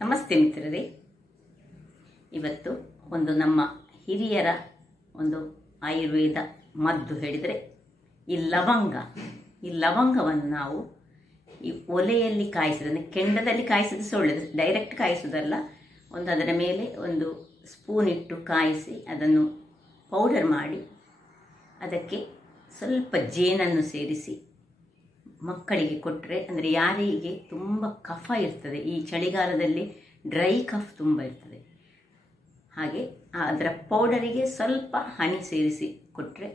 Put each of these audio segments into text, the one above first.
ನಮಸ್ತೆ ಮಿತ್ರರೇ. ಇವತ್ತು ಒಂದು ನಮ್ಮ ಹಿರಿಯರ ಒಂದು ಆಯುರ್ವೇದ ಮದ್ದು ಹೇಳಿದರೆ ಈ ಲವಂಗವನ್ನು ನಾವು ಈ ಒಲೆಯಲ್ಲಿ ಕಾಯಿಸಿದ್ರೆ, ಕೆಂಡದಲ್ಲಿ ಕಾಯಿಸಿದ್ರೆ ಒಳ್ಳೆಯದು, ಡೈರೆಕ್ಟ್ ಕಾಯಿಸೋದಲ್ಲ. ಅದರ ಮೇಲೆ ಒಂದು ಸ್ಪೂನ್ ಇಟ್ಟು ಕಾಯಿಸಿ ಅದನ್ನು ಪೌಡರ್ ಮಾಡಿ ಅದಕ್ಕೆ ಸ್ವಲ್ಪ ಜೇನನ್ನು ಸೇರಿಸಿ ಮಕ್ಕಳಿಗೆ ಕೊಟ್ಟರೆ, ಅಂದರೆ ಯಾರಿಗೆ ತುಂಬ ಕಫ ಇರ್ತದೆ, ಈ ಚಳಿಗಾಲದಲ್ಲಿ ಡ್ರೈ ಕಫ್ ತುಂಬ ಇರ್ತದೆ, ಹಾಗೆ ಅದರ ಪೌಡರಿಗೆ ಸ್ವಲ್ಪ ಹನಿ ಸೇರಿಸಿ ಕೊಟ್ಟರೆ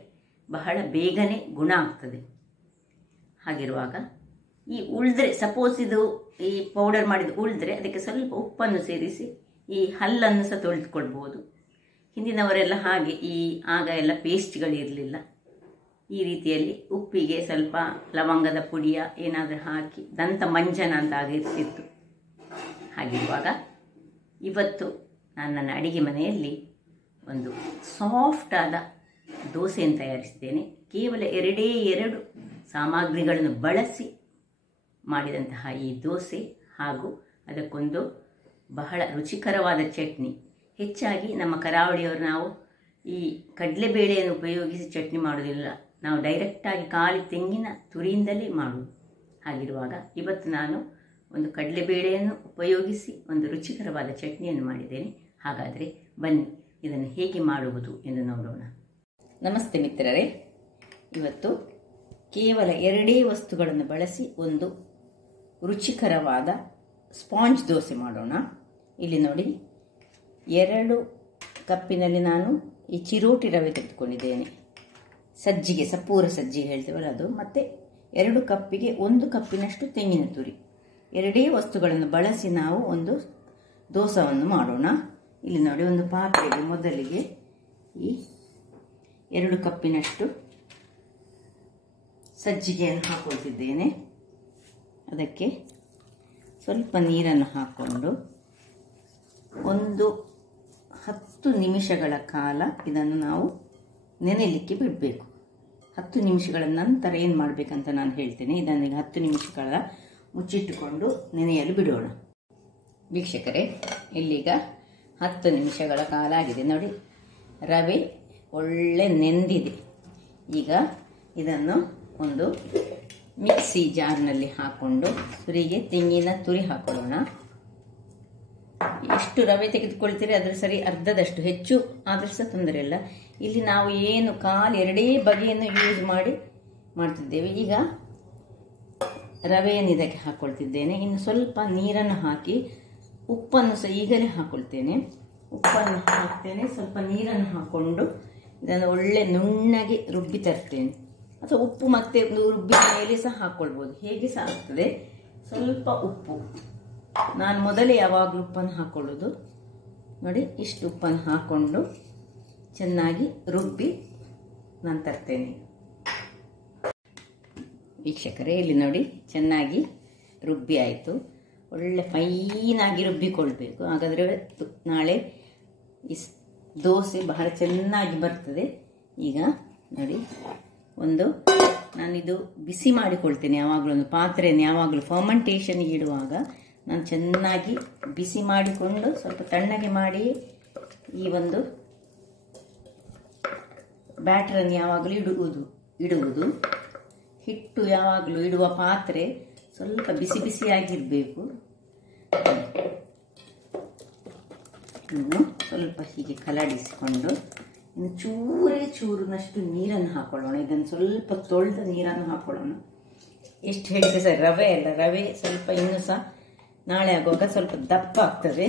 ಬಹಳ ಬೇಗನೆ ಗುಣ ಆಗ್ತದೆ. ಹಾಗಿರುವಾಗ ಈ ಉಳಿದ್ರೆ, ಸಪೋಸ್ ಇದು ಈ ಪೌಡರ್ ಮಾಡಿದ ಉಳಿದ್ರೆ ಅದಕ್ಕೆ ಸ್ವಲ್ಪ ಉಪ್ಪನ್ನು ಸೇರಿಸಿ ಈ ಹಲ್ಲನ್ನು ಸಹ ತೊಳೆದುಕೊಳ್ಬೋದು. ಹಿಂದಿನವರೆಲ್ಲ ಹಾಗೆ, ಆಗ ಎಲ್ಲ ಪೇಸ್ಟ್ಗಳಿರಲಿಲ್ಲ. ಈ ರೀತಿಯಲ್ಲಿ ಉಪ್ಪಿಗೆ ಸ್ವಲ್ಪ ಲವಂಗದ ಪುಡಿಯ ಏನಾದರೂ ಹಾಕಿ ದಂತ ಮಂಜನ ಅಂತ ಆಗಿರ್ತಿತ್ತು. ಹಾಗಿರುವಾಗ ಇವತ್ತು ನಾನು ನನ್ನ ಅಡಿಗೆ ಮನೆಯಲ್ಲಿ ಒಂದು ಸಾಫ್ಟ್ ಆದ ದೋಸೆಯನ್ನು ತಯಾರಿಸಿದ್ದೇನೆ. ಕೇವಲ ಎರಡು ಸಾಮಗ್ರಿಗಳನ್ನು ಬಳಸಿ ಮಾಡಿದಂತಹ ಈ ದೋಸೆ ಹಾಗೂ ಅದಕ್ಕೊಂದು ಬಹಳ ರುಚಿಕರವಾದ ಚಟ್ನಿ. ಹೆಚ್ಚಾಗಿ ನಮ್ಮ ಕರಾವಳಿಯವರು ನಾವು ಈ ಕಡಲೆಬೇಳೆಯನ್ನು ಉಪಯೋಗಿಸಿ ಚಟ್ನಿ ಮಾಡೋದಿಲ್ಲ, ನಾವು ಡೈರೆಕ್ಟಾಗಿ ಖಾಲಿ ತೆಂಗಿನ ತುರಿಯಿಂದಲೇ ಮಾಡುವುದು. ಹಾಗಿರುವಾಗ ಇವತ್ತು ನಾನು ಒಂದು ಕಡಲೆಬೇಳೆಯನ್ನು ಉಪಯೋಗಿಸಿ ಒಂದು ರುಚಿಕರವಾದ ಚಟ್ನಿಯನ್ನು ಮಾಡಿದ್ದೇನೆ. ಹಾಗಾದರೆ ಬನ್ನಿ ಇದನ್ನು ಹೇಗೆ ಮಾಡುವುದು ಎಂದು ನೋಡೋಣ. ನಮಸ್ತೆ ಮಿತ್ರರೇ. ಇವತ್ತು ಕೇವಲ 2 ವಸ್ತುಗಳನ್ನು ಬಳಸಿ ಒಂದು ರುಚಿಕರವಾದ ಸ್ಪಾಂಜ್ ದೋಸೆ ಮಾಡೋಣ. ಇಲ್ಲಿ ನೋಡಿ, 2 ಕಪ್ಪಿನಲ್ಲಿ ನಾನು ಈ ಚಿರೋಟಿ ರವೆ ತೆಗೆದುಕೊಂಡಿದ್ದೇನೆ. ಸಜ್ಜಿಗೆ, ಸಪೂರ ಸಜ್ಜಿಗೆ ಹೇಳ್ತೇವಲ್ಲ ಅದು, ಮತ್ತು 2 ಕಪ್ಪಿಗೆ 1 ಕಪ್ಪಿನಷ್ಟು ತೆಂಗಿನ ತುರಿ. 2 ವಸ್ತುಗಳನ್ನು ಬಳಸಿ ನಾವು ಒಂದು ದೋಸೆಯನ್ನು ಮಾಡೋಣ. ಇಲ್ಲಿ ನೋಡಿ, ಒಂದು ಪಾತ್ರೆಗೆ ಮೊದಲಿಗೆ ಈ 2 ಕಪ್ಪಿನಷ್ಟು ಸಜ್ಜಿಗೆಯನ್ನು ಹಾಕೊಳ್ತಿದ್ದೇನೆ. ಅದಕ್ಕೆ ಸ್ವಲ್ಪ ನೀರನ್ನು ಹಾಕ್ಕೊಂಡು ಒಂದು 10 ನಿಮಿಷಗಳ ಕಾಲ ಇದನ್ನು ನಾವು ನೆನೆಯಲಿಕ್ಕೆ ಬಿಡಬೇಕು. 10 ನಿಮಿಷಗಳ ನಂತರ ಏನು ಮಾಡಬೇಕಂತ ನಾನು ಹೇಳ್ತೇನೆ. ಇದನ್ನು 10 ನಿಮಿಷಗಳ ಮುಚ್ಚಿಟ್ಟುಕೊಂಡು ನೆನೆಯಲು ಬಿಡೋಣ. ವೀಕ್ಷಕರೇ, ಇಲ್ಲೀಗ 10 ನಿಮಿಷಗಳ ಕಾಲ ಆಗಿದೆ. ನೋಡಿ, ರವೆ ಒಳ್ಳೆ ನೆಂದಿದೆ. ಈಗ ಇದನ್ನು ಒಂದು ಮಿಕ್ಸಿ ಜಾರ್ನಲ್ಲಿ ಹಾಕ್ಕೊಂಡು ತುರಿಗೆ ತೆಂಗಿನ ತುರಿ ಹಾಕೊಳ್ಳೋಣ. ಎಷ್ಟು ರವೆ ತೆಗೆದುಕೊಳ್ತೀರಿ ಅದರ ಸರಿ ಅರ್ಧದಷ್ಟು, ಹೆಚ್ಚು ಆದರೂ ಸಹ ತೊಂದರೆ ಇಲ್ಲ. ಇಲ್ಲಿ ನಾವು ಏನು ಕಾಲು 2 ಬಗೆಯನ್ನು ಯೂಸ್ ಮಾಡ್ತಿದ್ದೇವೆ. ಈಗ ರವೆಯನ್ನು ಇದಕ್ಕೆ ಹಾಕ್ಕೊಳ್ತಿದ್ದೇನೆ. ಇನ್ನು ಸ್ವಲ್ಪ ನೀರನ್ನು ಹಾಕಿ ಉಪ್ಪನ್ನು ಸಹ ಈಗಲೇ ಹಾಕ್ಕೊಳ್ತೇನೆ. ಉಪ್ಪನ್ನು ಹಾಕ್ತೇನೆ, ಸ್ವಲ್ಪ ನೀರನ್ನು ಹಾಕ್ಕೊಂಡು ಇದನ್ನು ಒಳ್ಳೆ ನುಣ್ಣಗೆ ರುಬ್ಬಿ ತರ್ತೇನೆ. ಅಥವಾ ಉಪ್ಪು ಮತ್ತೆ ರುಬ್ಬಿದ ಮೇಲೆ ಸಹ ಹಾಕ್ಕೊಳ್ಬೋದು, ಹೇಗೆ ಸಹ ಆಗ್ತದೆ. ಸ್ವಲ್ಪ ಉಪ್ಪು, ನಾನು ಮೊದಲೇ ಯಾವಾಗಲೂ ಉಪ್ಪನ್ನು ಹಾಕ್ಕೊಳ್ಳೋದು. ನೋಡಿ, ಇಷ್ಟು ಉಪ್ಪನ್ನು ಹಾಕ್ಕೊಂಡು ಚೆನ್ನಾಗಿ ರುಬ್ಬಿ ನಾನು ತರ್ತೇನೆ. ವೀಕ್ಷಕರೇ, ಇಲ್ಲಿ ನೋಡಿ, ಚೆನ್ನಾಗಿ ರುಬ್ಬಿ ಆಯಿತು. ಒಳ್ಳೆ ಫೈನಾಗಿ ರುಬ್ಬಿಕೊಳ್ಬೇಕು, ಹಾಗಾದರೆ ನಾಳೆ ಈ ದೋಸೆ ಬಹಳ ಚೆನ್ನಾಗಿ ಬರ್ತದೆ. ಈಗ ನೋಡಿ, ನಾನಿದು ಬಿಸಿ ಮಾಡಿಕೊಳ್ತೇನೆ. ಯಾವಾಗಲೂ ಒಂದು ಪಾತ್ರೆಯನ್ನು ಯಾವಾಗಲೂ ಫರ್ಮೆಂಟೇಷನ್ಗೆ ಇಡುವಾಗ ನಾನು ಚೆನ್ನಾಗಿ ಬಿಸಿ ಮಾಡಿಕೊಂಡು ಸ್ವಲ್ಪ ತಣ್ಣಗೆ ಮಾಡಿ ಈ ಒಂದು ಬ್ಯಾಟರನ್ನು ಯಾವಾಗಲೂ ಇಡುವುದು. ಹಿಟ್ಟು ಯಾವಾಗಲೂ ಇಡುವ ಪಾತ್ರೆ ಸ್ವಲ್ಪ ಬಿಸಿ ಬಿಸಿಯಾಗಿರಬೇಕು. ಇನ್ನು ಸ್ವಲ್ಪ ಹೀಗೆ ಕಲಡಿಸಿಕೊಂಡು ಇನ್ನು ಚೂರಿನಷ್ಟು ನೀರನ್ನು ಹಾಕೊಳ್ಳೋಣ. ಇದನ್ನು ಸ್ವಲ್ಪ ತೊಳೆದ ನೀರನ್ನು ಹಾಕೊಳ್ಳೋಣ. ಎಷ್ಟು ಹೇಳಿದೆ ಸರ್, ರವೆ ಅಲ್ಲ, ರವೆ ಸ್ವಲ್ಪ ಇನ್ನೂ ಸಹ ನಾಳೆ ಆಗುವಾಗ ಸ್ವಲ್ಪ ದಪ್ಪ ಆಗ್ತದೆ.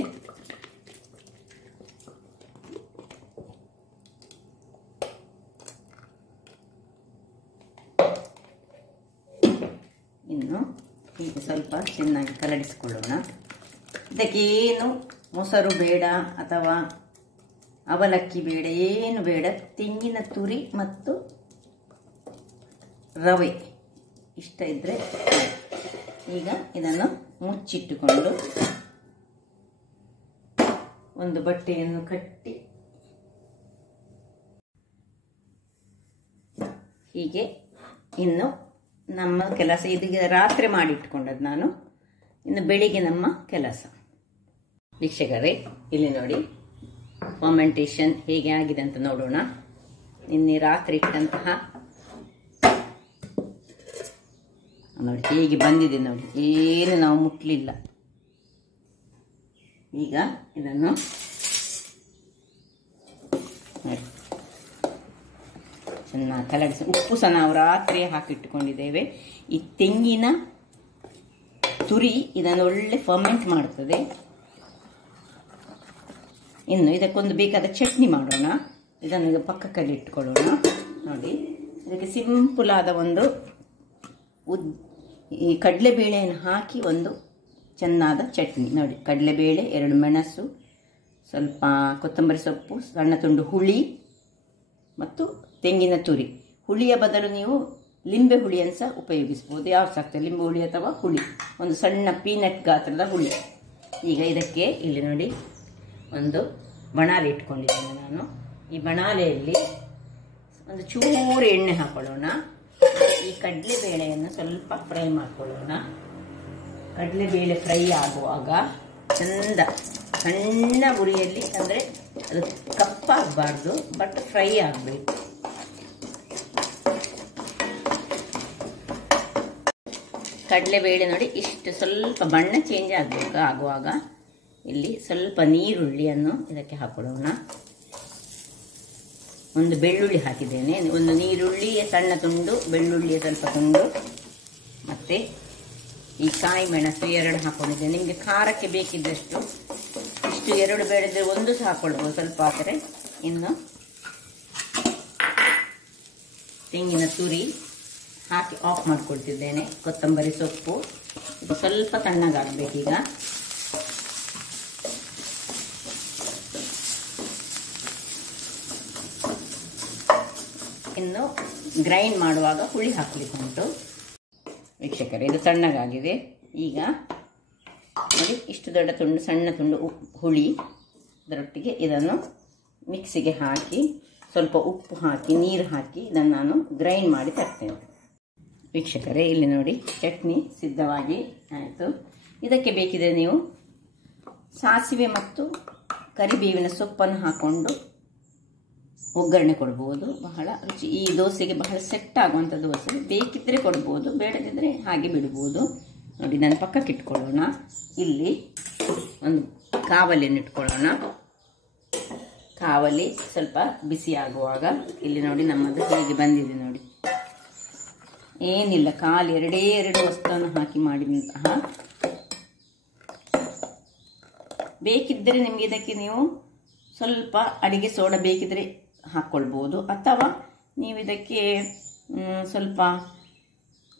ಇನ್ನು ಹೀಗೆ ಸ್ವಲ್ಪ ಚೆನ್ನಾಗಿ ಕಲಡಿಸಿಕೊಳ್ಳೋಣ. ಇದಕ್ಕೇನು ಮೊಸರು ಬೇಡ ಅಥವಾ ಅವಲಕ್ಕಿ ಬೇಡ, ಏನು ಬೇಡ. ತೆಂಗಿನ ತುರಿ ಮತ್ತು ರವೆ ಇಷ್ಟ ಇದ್ದರೆ. ಈಗ ಇದನ್ನು ಮುಚ್ಚಿಟ್ಟುಕೊಂಡು ಒಂದು ಬಟ್ಟೆಯನ್ನು ಕಟ್ಟಿ ಹೀಗೆ ಇನ್ನು ನಮ್ಮ ಕೆಲಸ ಇದೀಗ ರಾತ್ರಿ ಮಾಡಿಟ್ಕೊಂಡದ್ದು ನಾನು. ಇನ್ನು ಬೆಳಿಗ್ಗೆ ನಮ್ಮ ಕೆಲಸ. ವೀಕ್ಷಕರೇ, ಇಲ್ಲಿ ನೋಡಿ ಫರ್ಮೆಂಟೇಷನ್ ಹೇಗೆ ಆಗಿದೆ ಅಂತ ನೋಡೋಣ. ನಿನ್ನೆ ರಾತ್ರಿ ಇಟ್ಟಂತಹ ನೋಡಿ ಹೇಗೆ ಬಂದಿದೆ ನೋಡಿ, ಏನು ನಾವು ಮುಟ್ಲಿಲ್ಲ. ಈಗ ಇದನ್ನು ಚೆನ್ನಾಗಿ ಕಲಡಿಸಿ, ಉಪ್ಪು ಸಹ ನಾವು ರಾತ್ರಿ ಹಾಕಿಟ್ಟುಕೊಂಡಿದ್ದೇವೆ. ಈ ತೆಂಗಿನ ತುರಿ ಇದನ್ನು ಒಳ್ಳೆ ಫರ್ಮೆಂಟ್ ಮಾಡುತ್ತದೆ. ಇನ್ನು ಇದಕ್ಕೊಂದು ಬೇಕಾದ ಚಟ್ನಿ ಮಾಡೋಣ. ಇದನ್ನು ಈಗ ಪಕ್ಕದಲ್ಲಿ ಇಟ್ಕೊಳ್ಳೋಣ. ನೋಡಿ, ಇದಕ್ಕೆ ಸಿಂಪಲ್ ಆದ ಒಂದು ಈ ಕಡಲೆಬೇಳೆಯನ್ನು ಹಾಕಿ ಒಂದು ಚೆನ್ನಾದ ಚಟ್ನಿ. ನೋಡಿ, ಕಡಲೆಬೇಳೆ, 2 ಮೆಣಸು, ಸ್ವಲ್ಪ ಕೊತ್ತಂಬರಿ ಸೊಪ್ಪು, ಸಣ್ಣ ತುಂಡು ಹುಳಿ ಮತ್ತು ತೆಂಗಿನ ತುರಿ. ಹುಳಿಯ ಬದಲು ನೀವು ಲಿಂಬೆ ಹುಳಿಯನ್ನು ಸಹ ಉಪಯೋಗಿಸ್ಬೋದು. ಯಾವ್ದು ಸಾಕ್ತದೆ, ಲಿಂಬೆ ಹುಳಿ ಅಥವಾ ಹುಳಿ, ಒಂದು ಸಣ್ಣ ಪೀನಟ್ ಗಾತ್ರದ ಹುಳಿ. ಈಗ ಇದಕ್ಕೆ ಇಲ್ಲಿ ನೋಡಿ ಒಂದು ಬಣಾಲೆ ಇಟ್ಕೊಂಡಿದ್ದೇನೆ ನಾನು. ಈ ಬಣಾಲೆಯಲ್ಲಿ ಒಂದು ಚೂರು ಎಣ್ಣೆ ಹಾಕೊಳ್ಳೋಣ. ಈ ಕಡಲೆಬೇಳೆಯನ್ನು ಸ್ವಲ್ಪ ಫ್ರೈ ಮಾಡ್ಕೊಳ್ಳೋಣ. ಕಡಲೆಬೇಳೆ ಫ್ರೈ ಆಗುವಾಗ ಚಂದ ಸಣ್ಣ ಉರಿಯಲ್ಲಿ, ಅಂದರೆ ಅದು ಕಪ್ಪಾಗಬಾರ್ದು, ಬಟ್ ಫ್ರೈ ಆಗಬೇಕು. ಕಡಲೆಬೇಳೆ ನೋಡಿ ಇಷ್ಟು ಸ್ವಲ್ಪ ಬಣ್ಣ ಚೇಂಜ್ ಆಗಬೇಕು. ಆಗುವಾಗ ಇಲ್ಲಿ ಸ್ವಲ್ಪ ನೀರುಳ್ಳಿಯನ್ನು ಇದಕ್ಕೆ ಹಾಕೊಳ್ಳೋಣ. ಒಂದು ಬೆಳ್ಳುಳ್ಳಿ ಹಾಕಿದ್ದೇನೆ, ಒಂದು ನೀರುಳ್ಳಿಯ ಸಣ್ಣ ತುಂಡು, ಬೆಳ್ಳುಳ್ಳಿಯ ಸ್ವಲ್ಪ ತುಂಡು, ಮತ್ತು ಈ ಕಾಯಿ ಮೆಣಸು 2 ಹಾಕೊಂಡಿದ್ದೇನೆ. ನಿಮಗೆ ಖಾರಕ್ಕೆ ಬೇಕಿದ್ದಷ್ಟು ಇಷ್ಟು 2 ಬೇಡಿದ್ರೆ 1 ಸಹ ಹಾಕೊಳ್ಬೋದು, ಸ್ವಲ್ಪ ಆದರೆ. ಇನ್ನು ತೆಂಗಿನ ತುರಿ ಹಾಕಿ ಆಫ್ ಮಾಡ್ಕೊಳ್ತಿದ್ದೇನೆ. ಕೊತ್ತಂಬರಿ ಸೊಪ್ಪು ಇದು ಸ್ವಲ್ಪ ತಣ್ಣಗಾಗಬೇಕೀಗ. ಇನ್ನು ಗ್ರೈಂಡ್ ಮಾಡುವಾಗ ಹುಳಿ ಹಾಕಲಿಕ್ಕೆ ಉಂಟು. ವೀಕ್ಷಕರೇ, ಇದು ತಣ್ಣಗಾಗಿದೆ. ಈಗ ನೋಡಿ, ಇಷ್ಟು ದೊಡ್ಡ ತುಂಡು, ಸಣ್ಣ ತುಂಡು ಹುಳಿ, ಅದರೊಟ್ಟಿಗೆ ಇದನ್ನು ಮಿಕ್ಸಿಗೆ ಹಾಕಿ ಸ್ವಲ್ಪ ಉಪ್ಪು ಹಾಕಿ ನೀರು ಹಾಕಿ ಇದನ್ನು ನಾನು ಗ್ರೈಂಡ್ ಮಾಡಿ ತರ್ತೇನೆ. ವೀಕ್ಷಕರೇ, ಇಲ್ಲಿ ನೋಡಿ ಚಟ್ನಿ ಸಿದ್ಧವಾಗಿ ಆಯಿತು. ಇದಕ್ಕೆ ಬೇಕಿದ್ರೆ ನೀವು ಸಾಸಿವೆ ಮತ್ತು ಕರಿಬೇವಿನ ಸೊಪ್ಪನ್ನು ಹಾಕ್ಕೊಂಡು ಒಗ್ಗರಣೆ ಕೊಡ್ಬೋದು. ಬಹಳ ರುಚಿ, ಈ ದೋಸೆಗೆ ಬಹಳ ಸೆಟ್ ಆಗುವಂಥ ದೋಸೆ. ಬೇಕಿದ್ದರೆ ಕೊಡ್ಬೋದು, ಬೇಡದಿದ್ದರೆ ಹಾಗೆ ಬಿಡ್ಬೋದು. ನೋಡಿ, ನಾನು ಪಕ್ಕಕ್ಕೆ ಇಟ್ಕೊಳ್ಳೋಣ. ಇಲ್ಲಿ ಒಂದು ಕಾವಲಿಯನ್ನು ಇಟ್ಕೊಳ್ಳೋಣ. ಕಾವಲಿ ಸ್ವಲ್ಪ ಬಿಸಿ ಆಗುವಾಗ ಇಲ್ಲಿ ನೋಡಿ ನಮ್ಮದು ಹೇಗೆ ಬಂದಿದೆ ನೋಡಿ. ಏನಿಲ್ಲ, ಖಾಲಿ 2 ವಸ್ತುವನ್ನು ಹಾಕಿ ಮಾಡಿದಂತಹ. ಬೇಕಿದ್ದರೆ ನಿಮಗೆ ಇದಕ್ಕೆ ನೀವು ಸ್ವಲ್ಪ ಅಡಿಗೆ ಸೋಡಾ ಬೇಕಿದ್ರೆ ಹಾಕ್ಕೊಳ್ಬೋದು, ಅಥವಾ ನೀವು ಇದಕ್ಕೆ ಸ್ವಲ್ಪ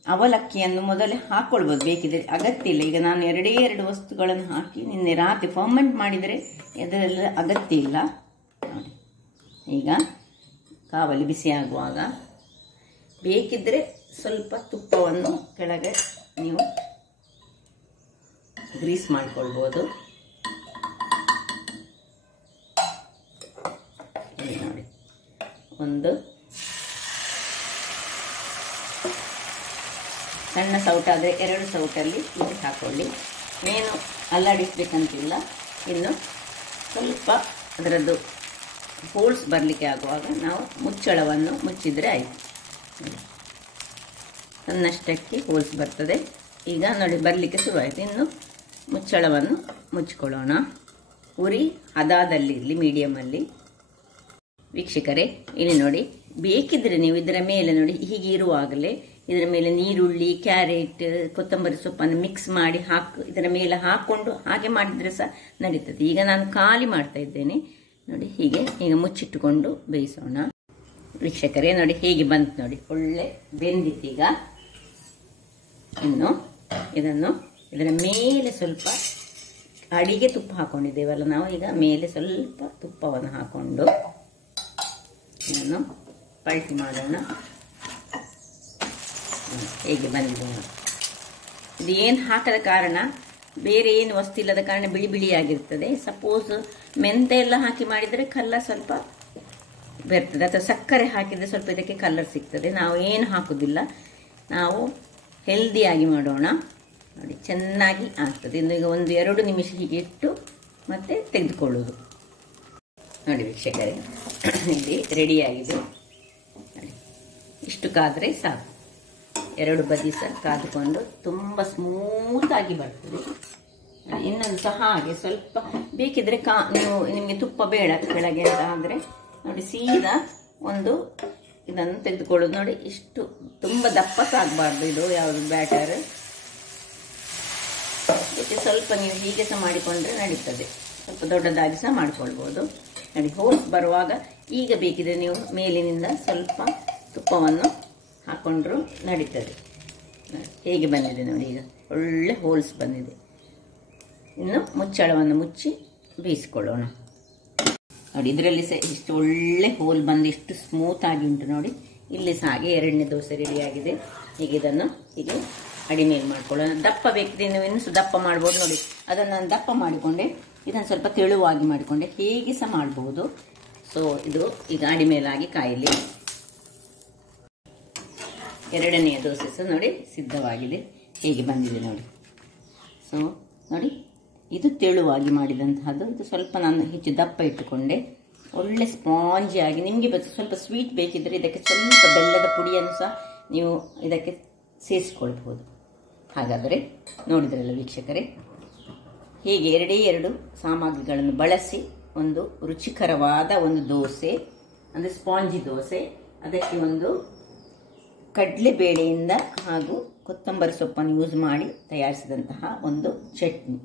ಅವಲಕ್ಕಿಯನ್ನು ಮೊದಲೇ ಹಾಕ್ಕೊಳ್ಬೋದು ಬೇಕಿದ್ರೆ, ಅಗತ್ಯ ಇಲ್ಲ. ಈಗ ನಾನು 2 ವಸ್ತುಗಳನ್ನು ಹಾಕಿ ನಿನ್ನೆ ರಾತ್ರಿ ಫರ್ಮೆಂಟ್ ಮಾಡಿದರೆ ಇದರೆಲ್ಲ ಅಗತ್ಯ ಇಲ್ಲ. ನೋಡಿ, ಈಗ ಕಾವಲಿ ಬಿಸಿ ಆಗುವಾಗ ಬೇಕಿದ್ದರೆ ಸ್ವಲ್ಪ ತುಪ್ಪವನ್ನು ಕೆಳಗೆ ನೀವು ಗ್ರೀಸ್ ಮಾಡಿಕೊಳ್ಬೋದು. ನೋಡಿ, ಒಂದು ಸಣ್ಣ ಸೌಟ ಆದರೆ 2 ಸೌಟಲ್ಲಿ ಇದು ಹಾಕೊಳ್ಳಿ. ಮೇನು ಅಲ್ಲಾಡಿಸ್ಬೇಕಂತಿಲ್ಲ. ಇನ್ನು ಸ್ವಲ್ಪ ಅದರದ್ದು ಹೋಲ್ಸ್ ಬರಲಿಕ್ಕೆ ಆಗುವಾಗ ನಾವು ಮುಚ್ಚಳವನ್ನು ಮುಚ್ಚಿದರೆ ಆಯಿತು. ಸಣ್ಣಷ್ಟಕ್ಕೆ ಹೋಲ್ಸ್ ಬರ್ತದೆ. ಈಗ ನೋಡಿ ಬರಲಿಕ್ಕೆ ಶುರುವಾಯಿತು. ಇನ್ನು ಮುಚ್ಚಳವನ್ನು ಮುಚ್ಚಿಕೊಳ್ಳೋಣ. ಉರಿ ಹದದಲ್ಲಿ ಇರಲಿ, ಮೀಡಿಯಮಲ್ಲಿ. ವೀಕ್ಷಕರೇ, ಇಲ್ಲಿ ನೋಡಿ, ಬೇಕಿದ್ರೆ ನೀವು ಇದರ ಮೇಲೆ ನೋಡಿ ಹೀಗೆ ಇರುವಾಗಲೇ ಇದರ ಮೇಲೆ ನೀರುಳ್ಳಿ, ಕ್ಯಾರೆಟ್, ಕೊತ್ತಂಬರಿ ಸೊಪ್ಪನ್ನು ಮಿಕ್ಸ್ ಮಾಡಿ ಇದರ ಮೇಲೆ ಹಾಕ್ಕೊಂಡು ಹಾಗೆ ಮಾಡಿದರೆ ಸಹ ನಡೀತದೆ. ಈಗ ನಾನು ಖಾಲಿ ಮಾಡ್ತಾ ಇದ್ದೇನೆ ನೋಡಿ. ಹೀಗೆ ಈಗ ಮುಚ್ಚಿಟ್ಟುಕೊಂಡು ಬೇಯಿಸೋಣ. ವೀಕ್ಷಕರೇ, ನೋಡಿ ಹೇಗೆ ಬಂತು ನೋಡಿ, ಒಳ್ಳೆ ಬೆಂದಿತ್ತು. ಈಗ ಇನ್ನು ಇದನ್ನು ಇದರ ಮೇಲೆ ಸ್ವಲ್ಪ ಅಡಿಗೆ ತುಪ್ಪ ಹಾಕೊಂಡಿದ್ದೇವಲ್ಲ ನಾವು, ಈಗ ಮೇಲೆ ಸ್ವಲ್ಪ ತುಪ್ಪವನ್ನು ಹಾಕೊಂಡು ಇದನ್ನು ಪಲ್ಟಿ ಮಾಡೋಣ. ಹೇಗೆ ಬಂದಿದೆ ನೋಡಿ. ಇದು ಏನು ಹಾಕದ ಕಾರಣ, ಬೇರೆ ಏನು ವಸ್ತು ಇಲ್ಲದ ಕಾರಣ ಬಿಳಿ ಬಿಳಿಯಾಗಿರ್ತದೆ. ಸಪೋಸ್ ಮೆಂತೆ ಎಲ್ಲ ಹಾಕಿ ಮಾಡಿದರೆ ಕಲರ್ ಸ್ವಲ್ಪ ಬರ್ತದೆ, ಅಥವಾ ಸಕ್ಕರೆ ಹಾಕಿದರೆ ಸ್ವಲ್ಪ ಇದಕ್ಕೆ ಕಲರ್ ಸಿಗ್ತದೆ. ನಾವು ಏನು ಹಾಕುವುದಿಲ್ಲ, ನಾವು ಹೆಲ್ದಿಯಾಗಿ ಮಾಡೋಣ. ನೋಡಿ ಚೆನ್ನಾಗಿ ಆಗ್ತದೆ. ಇನ್ನು ಈಗ 1-2 ನಿಮಿಷ ಹೀಗೆ ಇಟ್ಟು ಮತ್ತು ತೆಗೆದುಕೊಳ್ಳೋದು. ನೋಡಿ ವೀಕ್ಷಕರೇ, ಇಲ್ಲಿ ರೆಡಿಯಾಗಿದೆ. ನೋಡಿ, ಇಷ್ಟು ಕಾದರೆ ಸಾಕು. 2 ಬದಿ ಸಹ ಕಾದುಕೊಂಡು ತುಂಬ ಸ್ಮೂತಾಗಿ ಬರ್ತದೆ. ಇನ್ನೊಂದು ಸಹ ಹಾಗೆ ಸ್ವಲ್ಪ ಬೇಕಿದ್ರೆ ನಿಮಗೆ ತುಪ್ಪ ಬೇಡ ಕೆಳಗೆ ಅಂತ ಆದರೆ ನೋಡಿ ಸೀದಾ ಒಂದು ಇದನ್ನು ತೆಗೆದುಕೊಳ್ಳೋದು. ನೋಡಿ, ಇಷ್ಟು ತುಂಬ ದಪ್ಪ ಸಾಗಬಾರ್ದು ಇದು ಯಾವುದು ಬ್ಯಾಟರ್. ಇದಕ್ಕೆ ಸ್ವಲ್ಪ ನೀವು ಹೀಗೆ ಸಹ ಮಾಡಿಕೊಂಡ್ರೆ ನಡೀತದೆ, ಸ್ವಲ್ಪ ದೊಡ್ಡದಾಗಿ ಸಹ ಮಾಡ್ಕೊಳ್ಬೋದು. ನೋಡಿ, ಹೋಲ್ಸ್ ಬರುವಾಗ ಈಗ ಬೇಕಿದ್ರೆ ನೀವು ಮೇಲಿನಿಂದ ಸ್ವಲ್ಪ ತುಪ್ಪವನ್ನು ಹಾಕೊಂಡ್ರು ನಡೀತದೆ. ಹೇಗೆ ಬಂದಿದೆ ನೋಡಿ, ಈಗ ಒಳ್ಳೆ ಹೋಲ್ಸ್ ಬಂದಿದೆ. ಇನ್ನು ಮುಚ್ಚಳವನ್ನು ಮುಚ್ಚಿ ಬೇಯಿಸಿಕೊಳ್ಳೋಣ. ನೋಡಿ, ಇದರಲ್ಲಿ ಸಹ ಇಷ್ಟು ಒಳ್ಳೆ ಹೋಲ್ ಬಂದು ಇಷ್ಟು ಸ್ಮೂತ್ ಆಗಿ ಉಂಟು. ನೋಡಿ, ಇಲ್ಲಿ ಸಹ ಹಾಗೆ 2ನೇ ದೋಸೆ ರೆಡಿಯಾಗಿದೆ. ಈಗ ಇದನ್ನು ಹೀಗೆ ಅಡಿಮೇಲೆ ಮಾಡ್ಕೊಳ್ಳೋಣ. ದಪ್ಪ ಬೇಕಿದ್ರೆ ನೀವು ಇನ್ನೂ ದಪ್ಪ ಮಾಡ್ಬೋದು. ನೋಡಿ, ಅದನ್ನು ನಾನು ದಪ್ಪ ಮಾಡಿಕೊಂಡೆ, ಇದನ್ನು ಸ್ವಲ್ಪ ತೆಳುವಾಗಿ ಮಾಡಿಕೊಂಡೆ, ಹೇಗೆ ಸಹ ಮಾಡ್ಬೋದು. ಸೊ ಇದು ಈಗ ಅಡಿಮೇಲಾಗಿ ಕಾಯಲಿ. 2ನೇ ದೋಸೆ ಸಹ ನೋಡಿ ಸಿದ್ಧವಾಗಿದೆ. ಹೇಗೆ ಬಂದಿದೆ ನೋಡಿ. ಸೊ ನೋಡಿ, ಇದು ತೆಳುವಾಗಿ ಮಾಡಿದಂತಹದ್ದು. ಇದು ಸ್ವಲ್ಪ ನಾನು ಹೆಚ್ಚು ದಪ್ಪ ಇಟ್ಟುಕೊಂಡೆ, ಒಳ್ಳೆ ಸ್ಪಾಂಜಿಯಾಗಿ. ನಿಮಗೆ ಸ್ವಲ್ಪ ಸ್ವೀಟ್ ಬೇಕಿದ್ರೆ ಇದಕ್ಕೆ ಸ್ವಲ್ಪ ಬೆಲ್ಲದ ಪುಡಿಯನ್ನು ಸಹ ನೀವು ಇದಕ್ಕೆ ಸೇರಿಸಿಕೊಳ್ಬಹುದು. ಹಾಗಾದರೆ ನೋಡಿದ್ರಲ್ಲ ವೀಕ್ಷಕರೇ, ಹೀಗೆ 2 ಸಾಮಗ್ರಿಗಳನ್ನು ಬಳಸಿ ಒಂದು ರುಚಿಕರವಾದ ಒಂದು ದೋಸೆ, ಅಂದರೆ ಸ್ಪಾಂಜಿ ದೋಸೆ, ಅದಕ್ಕೆ ಒಂದು ಕಡಲೆಬೇಳೆಯಿಂದ ಹಾಗೂ ಕೊತ್ತಂಬರಿ ಸೊಪ್ಪನ್ನು ಯೂಸ್ ಮಾಡಿ ತಯಾರಿಸಿದಂತಹ ಒಂದು ಚಟ್ನಿ.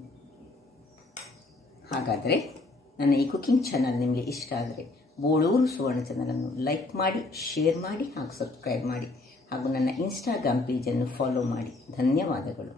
ಹಾಗಾದರೆ ನನ್ನ ಈ ಕುಕಿಂಗ್ ಚಾನಲ್ ನಿಮಗೆ ಇಷ್ಟ ಆದರೆ ಬೋಳೂರು ಸುವರ್ಣ ಚಾನಲನ್ನು ಲೈಕ್ ಮಾಡಿ, ಶೇರ್ ಮಾಡಿ ಹಾಗೂ ಸಬ್ಸ್ಕ್ರೈಬ್ ಮಾಡಿ ಹಾಗೂ ನನ್ನ ಇನ್ಸ್ಟಾಗ್ರಾಮ್ ಪೇಜನ್ನು ಫಾಲೋ ಮಾಡಿ. ಧನ್ಯವಾದಗಳು.